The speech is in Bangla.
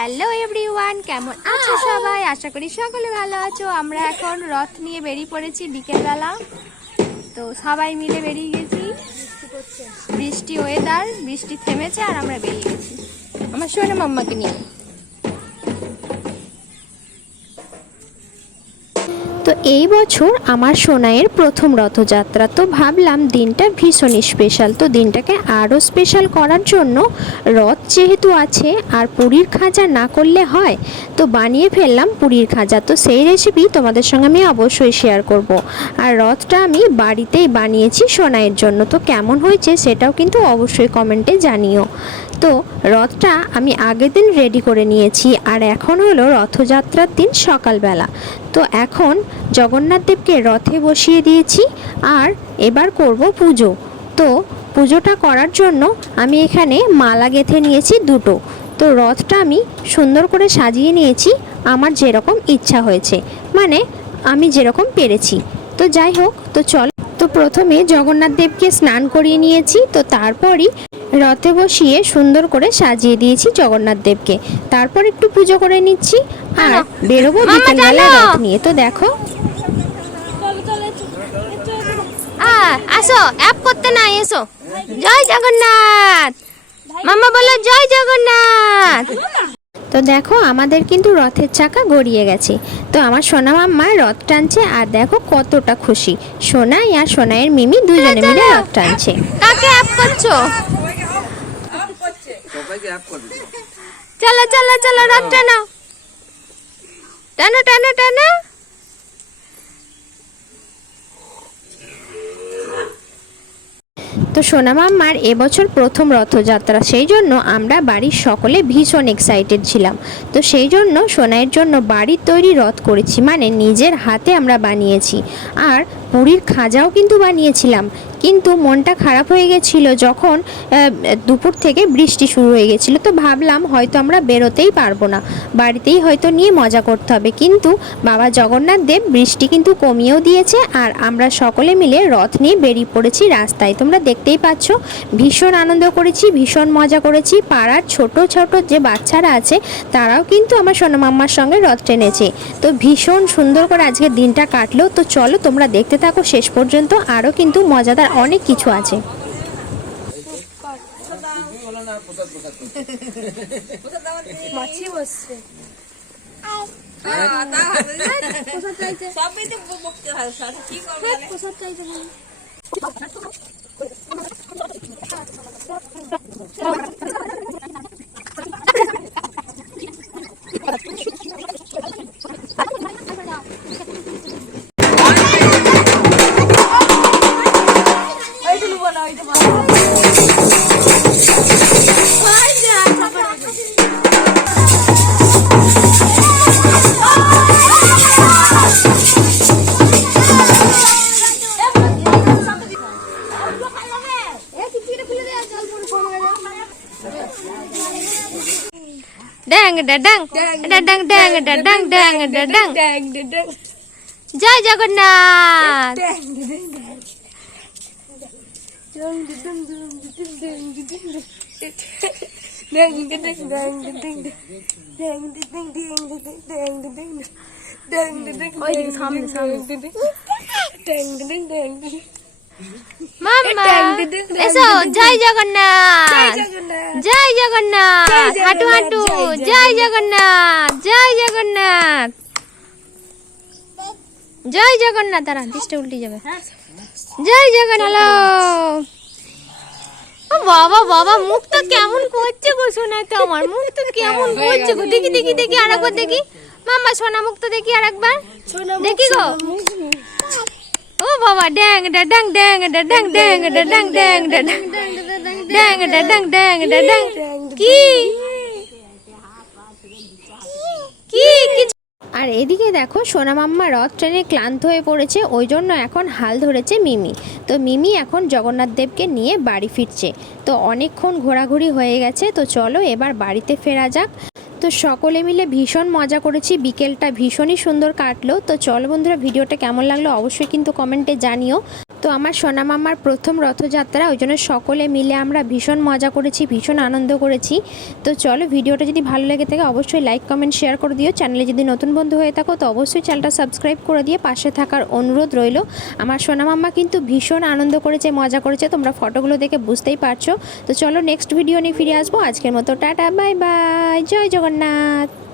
হ্যালো এভরিওয়ান, কেমন আছো সবাই? আশা করি সকলে ভালো আছো। আমরা এখন রথ নিয়ে বেরিয়ে পড়েছি বিকেলবেলা। তো সবাই মিলে বেরিয়ে গেছি। বৃষ্টি ওয়েদার, বৃষ্টি থেমেছে আর আমরা বেরিয়ে গেছি আমার সোনা মাম্মাকে নিয়ে। তো এই বছর আমার সোনাইয়ের প্রথম রথযাত্রা, তো ভাবলাম দিনটা ভীষণ স্পেশাল। তো দিনটাকে আরও স্পেশাল করার জন্য রথ যেহেতু আছে আর পুরীর খাজা না করলে হয়, তো বানিয়ে ফেললাম পুরীর খাজা। তো সেই রেসিপি তোমাদের সঙ্গে আমি অবশ্যই শেয়ার করব। আর রথটা আমি বাড়িতেই বানিয়েছি সোনাইয়ের জন্য। তো কেমন হয়েছে সেটাও কিন্তু অবশ্যই কমেন্টে জানিও। তো রথটা আমি আগের দিন রেডি করে নিয়েছি আর এখন হলো রথযাত্রার দিন সকালবেলা। তো এখন জগন্নাথ দেবকে রথে বসিয়ে দিয়েছি আর এবার করব পুজো। তো পুজোটা করার জন্য আমি এখানে মালা গেঁথে নিয়েছি দুটো। তো রথটা আমি সুন্দর করে সাজিয়ে নিয়েছি আমার যেরকম ইচ্ছা হয়েছে, মানে আমি যেরকম পেরেছি। তো যাই হোক, তো চল। তো প্রথমে জগন্নাথ দেবকে স্নান করিয়ে নিয়েছি, তো তারপরই রথে বসিয়ে সুন্দর করে সাজিয়ে দিয়েছি জগন্নাথ দেবকে। তারপর একটু পুজো করে নিচ্ছি আর বেরোবো বিকেলবেলা রথ নিয়ে। তো দেখো, আসো অ্যাপ করতে নাই, এসো। জয় জগন্নাথ মাম্মা, বলো জয় জগন্নাথ। তো দেখো আমাদের কিন্তু রথের চাকা গড়িয়ে গেছে। তো আমার সোনা মাম্মা রথ টানছে আর দেখো কতটা খুশি। সোনাই আর সোনাইয়ের মিমি দুজনে মিলে রথ টানছে। কাকে অ্যাপ করছো? চলো চলো চলো, রথ টানো টানো টানো টানো। তো সোনা মাম্মার এবছর প্রথম রথযাত্রা, সেই জন্য আমরা বাড়ির সকলে ভীষণ এক্সাইটেড ছিলাম। তো সেই জন্য সোনাইয়ের জন্য বাড়ির তৈরি রথ করেছি, মানে নিজের হাতে আমরা বানিয়েছি। আর পুরীর খাজাও কিন্তু বানিয়েছিলাম, কিন্তু মনটা খারাপ হয়ে গেছিলো যখন দুপুর থেকে বৃষ্টি শুরু হয়ে গেছিলো। তো ভাবলাম হয়তো আমরা বেরোতেই পারবো না, বাড়িতেই হয়তো নিয়ে মজা করতে হবে। কিন্তু বাবা জগন্নাথ দেব বৃষ্টি কিন্তু কমিয়েও দিয়েছে আর আমরা সকলে মিলে রথ নিয়ে বেরিয়ে পড়েছি রাস্তায়। তোমরা দেখতেই পাচ্ছ, ভীষণ আনন্দ করেছি, ভীষণ মজা করেছি। পাড়ার ছোট ছোট যে বাচ্চারা আছে তারাও কিন্তু আমার সোনা মাম্মার সঙ্গে রথ টেনেছে। তো ভীষণ সুন্দর করে আজকের দিনটা কাটলো। তো চলো তোমরা দেখতে থাকো শেষ পর্যন্ত, আরও কিন্তু মজাদার অনেক কিছু আছে। ড্যাং ড্যাং ড্যাং ড্যাং ড্যাং ড্যাং ড্যাং। জয় জগন্নাথ। মাম্মা এসো, জয় জগন্নাথ জয় জগন্নাথ, হাঁটু হাঁটু, জয় জগন্নাথ জয় জগন্নাথ জয় জগন্নাথ। তারা দিশটা উল্টে যাবে। জয় জগন্নাথ। হ্যালো, ও বাবা বাবা, মুখ তো কেমন করছে গো সোনা, তো আমার মুখ তো কেমন করছে গো। দেখি দেখি দেখি আরেকবার দেখি মাম্মা, সোনা মুখ তো দেখি আরেকবার দেখি গো। ও বাবা, ড্যাং ড্যাং ড্যাং ড্যাং ড্যাং ড্যাং ড্যাং ড্যাং ড্যাং ড্যাং ড্যাং। কি কি? আর এদিকে দেখো সোনা মাম্মা রথ ট্রেনে ক্লান্ত হয়ে পড়েছে, ওই জন্য এখন হাল ধরেছে মিমি। তো মিমি এখন জগন্নাথ দেবকে নিয়ে বাড়ি ফিরছে। তো অনেকক্ষণ ঘোরাঘুরি হয়ে গেছে, তো চলো এবার বাড়িতে ফেরা যাক। তো সকলে মিলে ভীষণ মজা করেছি, বিকেলটা ভীষণই সুন্দর কাটলো। তো চলো বন্ধুরা, ভিডিওটা কেমন লাগলো অবশ্যই কিন্তু কমেন্টে জানিও। তো আমার সোনা মামার প্রথম রথযাত্রা, ওই জন্য সকলে মিলে আমরা ভীষণ মজা করেছি, ভীষণ আনন্দ করেছি। তো চলো, ভিডিওটা যদি ভালো লেগে থাকে অবশ্যই লাইক কমেন্ট শেয়ার করে দিও। চ্যানেলে যদি নতুন বন্ধু হয়ে থাকো তো অবশ্যই চ্যানেলটা সাবস্ক্রাইব করে দিয়ে পাশে থাকার অনুরোধ রইল। আমার সোনা মাম্মা কিন্তু ভীষণ আনন্দ করেছে, মজা করেছে, তোমরা ফটোগুলো দেখে বুঝতেই পারছো। তো চলো নেক্সট ভিডিও নিয়ে ফিরে আসবো। আজকের মতো টাটা, বাই বাই, জয় জগন্নাথ।